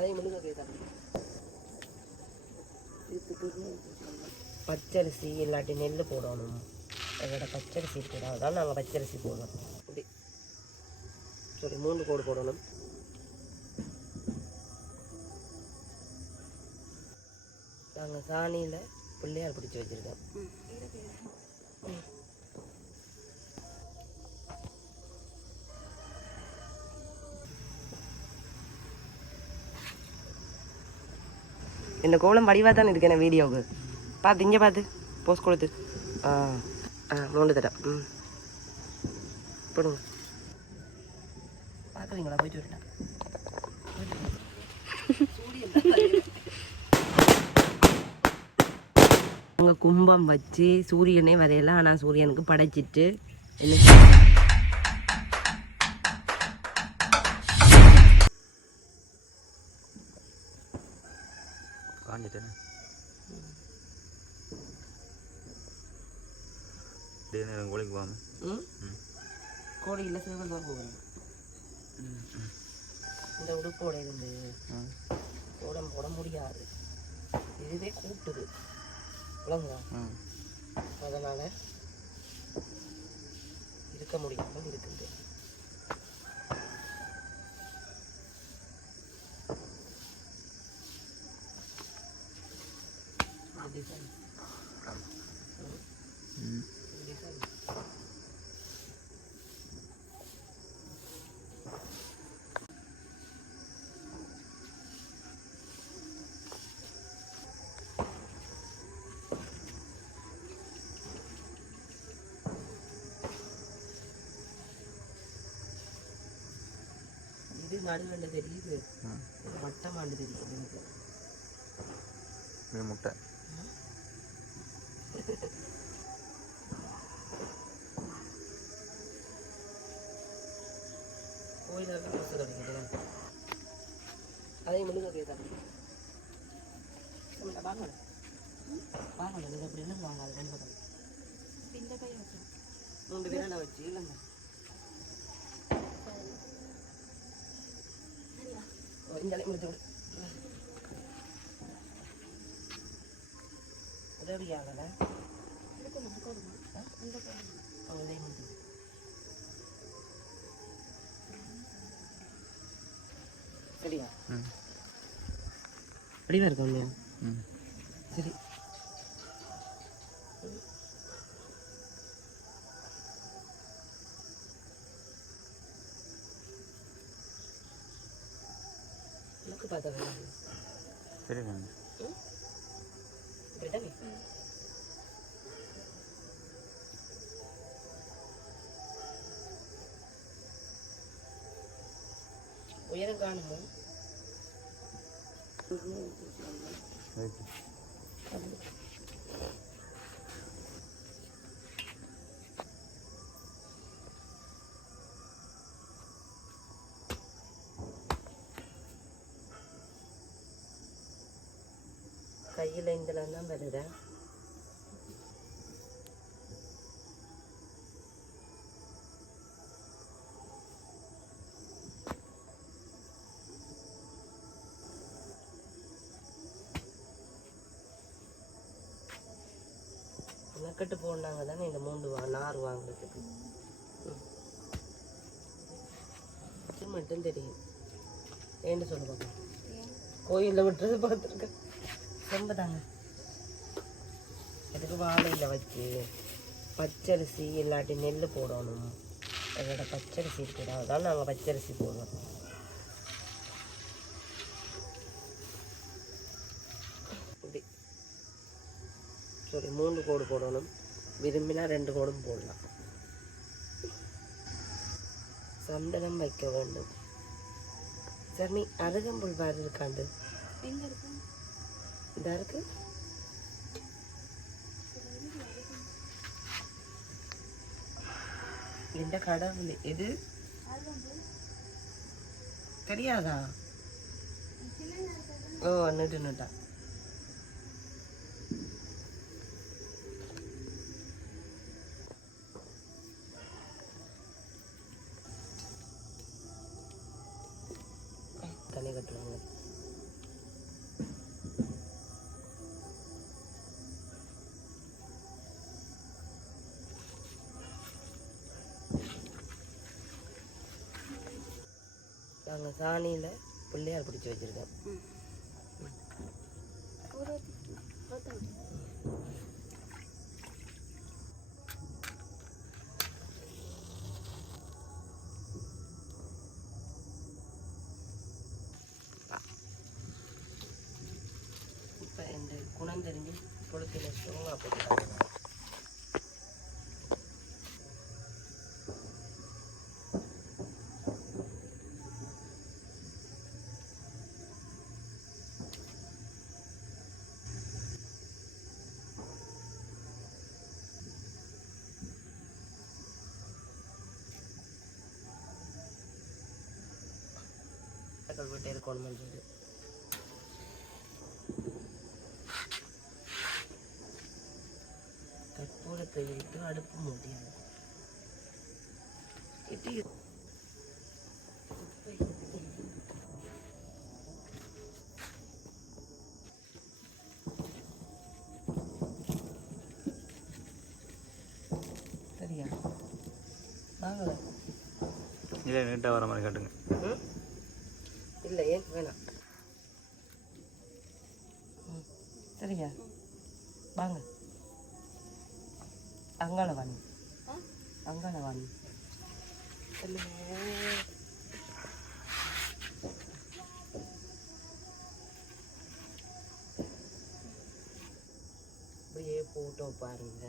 அதே மெழுக பச்சரிசி இல்லாட்டி நெல் போடணும். எங்களோட பச்சரிசி இருக்குது? அதான் நாங்கள் பச்சரிசி போடுவோம் இப்படி. சரி மூன்று கோடு போடணும். நாங்கள் சாணியில் பிள்ளையார் பிடிச்சி வச்சுருக்கோம். இந்த கோலம் வடிவாக தான் இருக்கு என்ன வீடியோவுக்கு பார்த்து இங்கே பார்த்து போஸ்ட் கொடுத்து. ஆ ஆ மூணு தடவை ம். போடுங்க. பார்க்குறீங்களா போயிட்டு வரேன். அவங்க கும்பம் வச்சு சூரியனே வரையலாம் ஆனால் சூரியனுக்கு படைச்சிட்டு என்ன இதே நேரம் கோழிக்கு போகாம? ம்? கோடியில் சிவன் தான் போகணும். இந்த உடுப்போட இருந்து போட போட முடியாது. இதுவே கூட்டுது. விளங்குதா அதனால் இருக்க முடியாமல் இருக்குது இந்த design. ம் இந்த design. இது நடுவண்டு தெரியுது. வட்டமாண்டு தெரியுது எனக்கு. முட்டை. கோயிலில் மெழுக கேட்குறேன் வாங்க வாங்க நீங்கள் அப்படி இல்லைங்க வாங்க? அது ரெண்டு பக்கம். மூன்று வச்சு இல்லைங்க. அளவு முடிச்சு விடு உதவியாகல. சரியா? வடிவா இருக்கும் சரி. பார்த்தா வேணும் சரி தானே இப்படிதானே உயரம் காணுமோ கையில் இந்தலாம் தான் வருதா. நக்கட்டு போனாங்க தானே இந்த மூண்டு வா நார் வாங்குறதுக்கு. மட்டும் தெரியும். ஏன்னு சொல்ல பார்க்கலாம் கோயிலில் விட்டுறது பார்த்துருக்கேன் ரொம்ப தாங்க அதுக்கு வாழையில் வச்சு பச்சரிசி இல்லாட்டி நெல் போடணும். எங்களோட பச்சரிசி இருக்குது அதான் நாங்கள் பச்சரிசி போடுவோம் இப்படி. சரி மூணு கோடு போடணும். விரும்பினா ரெண்டு கோடும் போடலாம். சந்தனம் வைக்க வேண்டும். சரி நீ அருகம்புல் பாரு இருக்காண்டு. இதா இருக்கு. இந்த கடவுள் எது? தெரியாதா? ஓ நட்டு நட்டா. நாங்கள் சாணியில் பிள்ளையார் பிடிச்சி வச்சுருக்கோம் இப்போ இந்த குணம் தெரிஞ்சு கொளுத்தில் ஸ்ட்ராங்காக போட்டுட்டாங்க சொல்லிட்டு. இருக்கணும்னு சொல்லி கற்பூரத்தை வைத்து அடுப்பு மூட்டியது இட்டி சரியா? வாங்க. இல்லை நீட்டாக வர மாதிரி காட்டுங்க. இல்லை ஏன்? வேணாம். சரியா வாங்க. அங்காள வாணி அங்காள வாணி அப்படியே போட்டோ பாருங்க.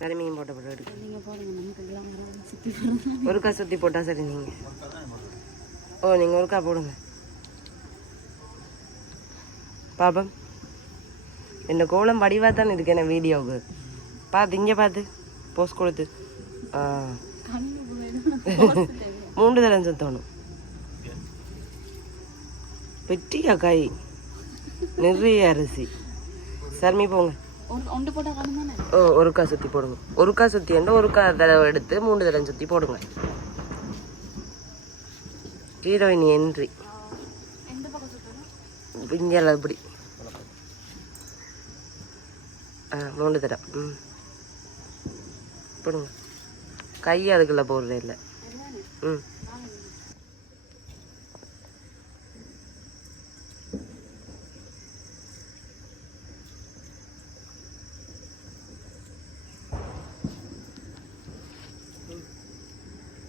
கருமையும் போட்ட போட்டு எடுக்க. நீங்கள் ஒருக்கா சுற்றி போட்டால் சரி நீங்கள் ஓ நீங்கள் ஒருக்கா போடுங்க. பாப்பம் இந்த கோலம் வடிவாக தான் இருக்கு என்ன வீடியோவுக்கு? பார்த்து இங்கே பார்த்து போஸ்ட் கொடுத்து. மூன்று தரம் சுத்தணும். வெட்டியா காய் நிறைய அரிசி. சர்மி போங்க. ஒருக்கா சுற்றி போடுங்க. ஒருக்கா சுற்றி என்ன ஒருக்கா தடவை எடுத்து மூணு தடவை சுற்றி போடுங்க. ஹீரோயின் என்ட்ரி இங்கே இப்படி. ஆ மூணு தடவை. ம். போடுங்க. கை அதுக்குள்ளே போடுறதே இல்லை. ம்.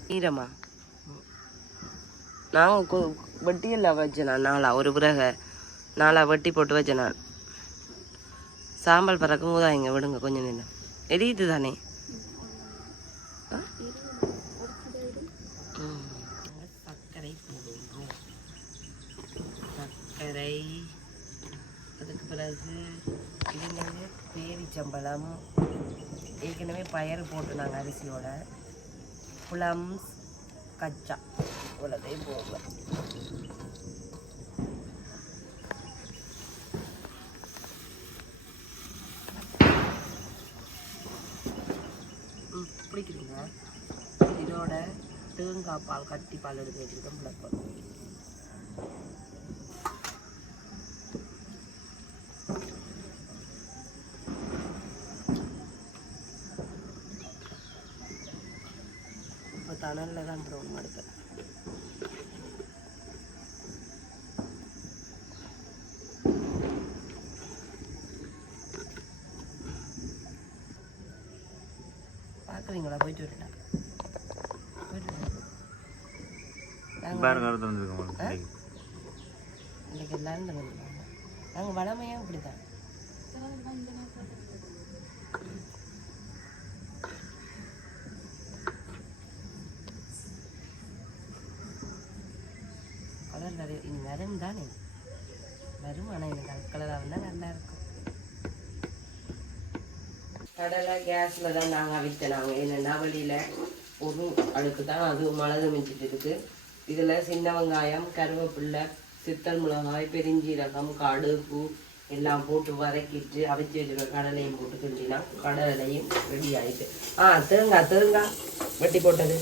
ஈரமா? நாங்கள் வெட்டியெல்லாம் வச்சேன் நான் நாளா ஒரு பிறகு. நாளா வட்டி போட்டு வச்சேன் நான். சாம்பல் பறக்கும் போதா இங்கே விடுங்க கொஞ்சம் நின்று எரியுது தானே ஆ? ம். சர்க்கரை போடுவோம் சர்க்கரை அதுக்கு பிறகு இது என்னது பேரிச்சம்பழம் ஏற்கனவே பயறு போட்டு நாங்கள் அரிசியோட ப்ளம்ஸ் கச்சா இவ்வளோதையும் போக ம் பிடிக்கிறீங்க இதோட தேங்காய் பால் கட்டி பால் எடுத்து வச்சுருக்கோம் பிளப்பம் தணலில் தான் ப்ரௌன் எடுப்பேன் பார்க்குறீங்களா? போயிட்டு உங்களுக்கு இன்னைக்கு எல்லாரும் நாங்கள் வளமையாக இப்படி தான் கடலை கேஸில் தான் நாங்கள் விற்ற நாங்கள் என்னென்னா ஒரு அடுக்கு தான். அது மழை மிஞ்சிட்டு இருக்கு. இதில் சின்ன வெங்காயம் கருவேப்பிள்ளை சித்தல் மிளகாய் பெருஞ்சீரகம் கடுகு எல்லாம் போட்டு வதக்கிட்டு அவிச்சு வச்சுருக்க கடலையும் போட்டு கிண்டினா கடலையும் ரெடி ஆகிட்டு ஆ தேங்காய் தேங்காய் வெட்டி போட்டது.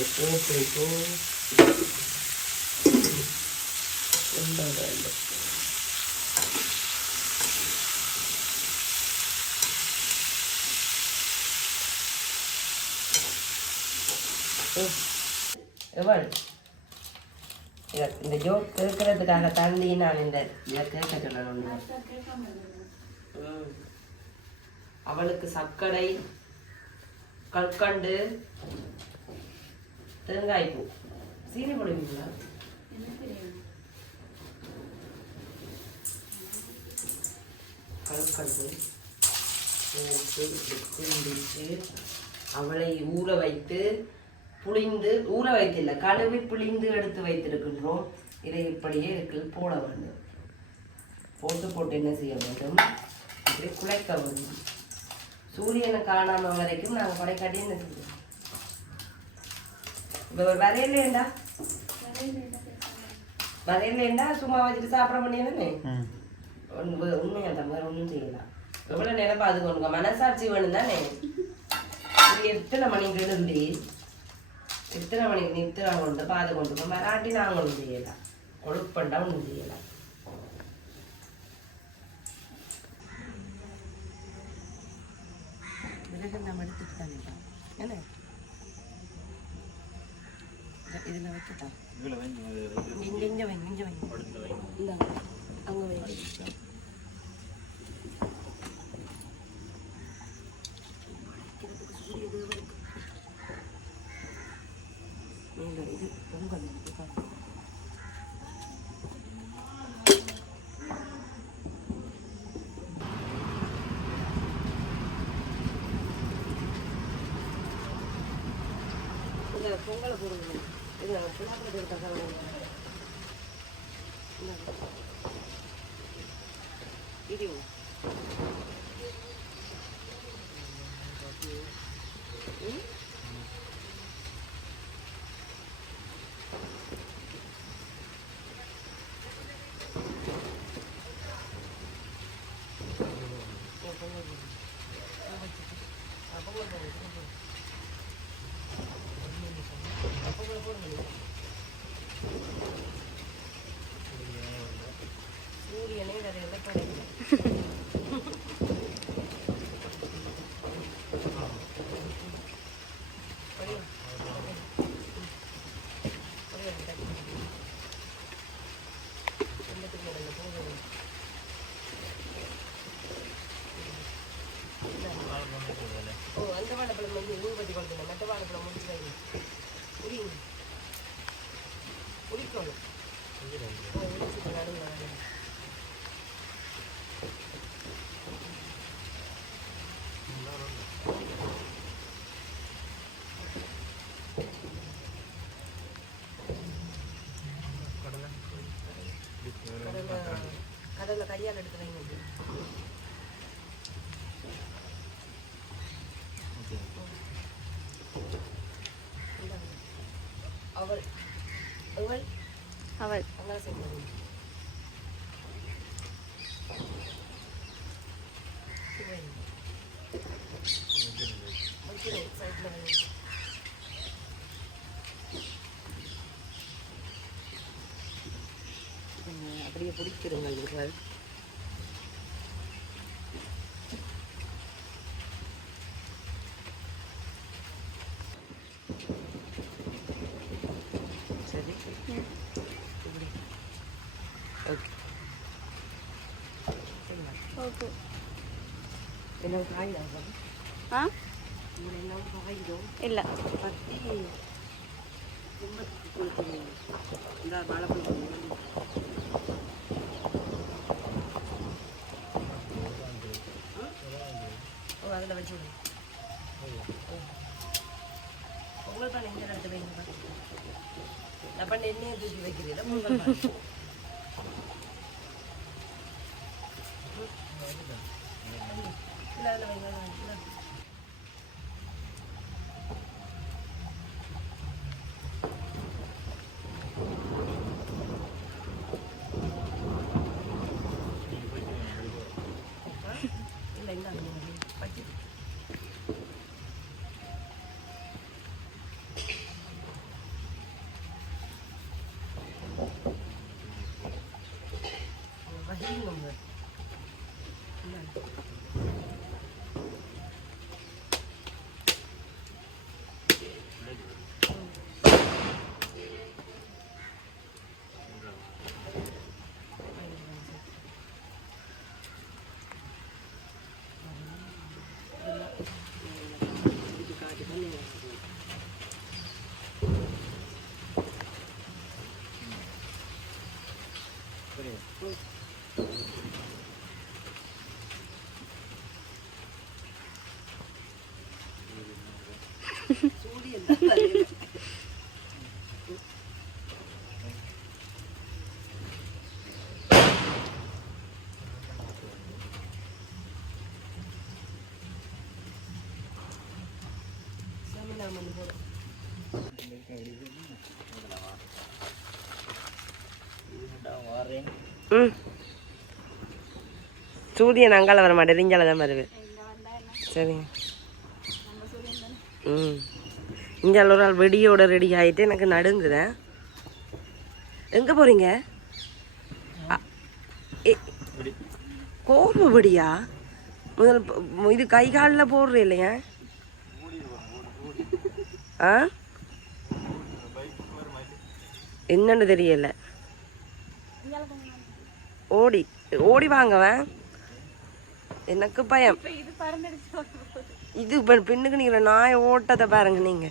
இப்படி போட்டு ரொம்ப வேண்டும் எவள் இந்த ஜோக் கேட்கறதுக்காக தாண்டி நான் இந்த இதை கேட்க சொல்லணும் அவளுக்கு சர்க்கரை கற்கண்டு தேங்காய் பூ. சீனி போடுவீங்களா? கற்கண்டு. போட்டு அவளை ஊற வைத்து புளிந்து ஊற வைத்தில்லை கழுவி புளிந்து எடுத்து வைத்திருக்கின்றோம். இதை இப்படியே இருக்கு போட வேண்டும். போட்டு போட்டு என்ன செய்ய வேண்டும்? இப்படி குழைக்க வேண்டும். சூரியனை காணாம வரைக்கும் நாங்கள் படைக்காட்டி என்ன செய்வோம் இப்போ ஒரு வரையிலேண்டா வரையிலேண்டா சும்மா வச்சுட்டு சாப்பிட முடியாதுன்னு? உண்மையா தான் வேற ஒன்றும் செய்யலாம் எவ்வளோ நேரம் பாதுகாணுங்க மனசாட்சி வேணும் தானே? எத்தனை மணிக்கு எழுந்தி எத்தனை மணிக்கு நித்திர கொண்டு பாது கொண்டு போய் மராட்டி நாங்கள் ஒன்றும் செய்யலாம் கொழுப்பண்டா ஒன்றும் செய்யலாம் நம்ம எடுத்துட்டு தானே என்ன இதில் வைக்கட்டா இங்கே வைங்க இங்கே வைங்க அங்கே வைங்க பொங்கலை போடுங்க. இது புலாப்பட்டு எடுத்தாங்க இது சூரியனே കൊടുത്തോളൂ அப்படியே பிடிக்கிறோங்க இவர்கள் சரி இப்படி ஓகே ஓகே என்ன காய்தான் ஆ வச்சுவிடு உங்களுக்கு தான் எந்த இடத்துல வேணும் அப்போ எண்ணெயை தூக்கி வைக்கிறீங்களா ம். சூரியன் அங்கால வர மாட்டேன் இங்கால தான் வருவேன். சரிங்க. ம். இங்கே ஒரு ஆள் வெடியோட ரெடி ஆகிட்டு எனக்கு நடுங்குதேன் எங்கே போகிறீங்க கோர்வு முதல் இது கை காலில் போடுற இல்லையா? ஆ? என்னன்னு தெரியல. ஓடி ஓடி வாங்கவன் எனக்கு பயம். இது இப்ப பின்னுக்கு நீங்க நாய் ஓட்டத்தை பாருங்க நீங்க.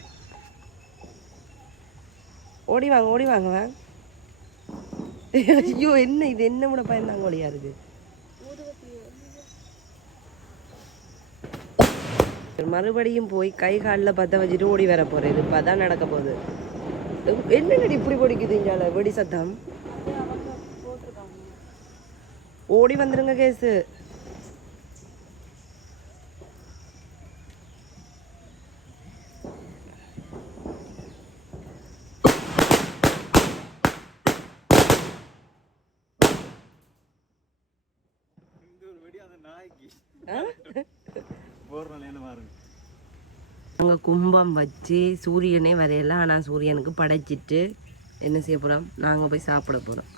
ஓடி வாங்க ஓடி வாங்க வாங்க ஐயோ என்ன இது? என்ன விட பயந்தாங்க ஓடியா இருக்கு மறுபடியும் போய் கை காலில் பற்ற வச்சுட்டு ஓடி வர போறேன் இது இப்போ அதான் நடக்க போகுது. என்ன இப்படி பிடிக்குது இங்கால வெடி சத்தம். ஓடி வந்துருங்க கேஸு போடுற நிலையில பாருங்க அங்கே கும்பம் வச்சு சூரியனே வரையலாம். ஆனால் சூரியனுக்கு படைச்சிட்டு என்ன செய்ய போகிறோம் நாங்கள் போய் சாப்பிட போகிறோம்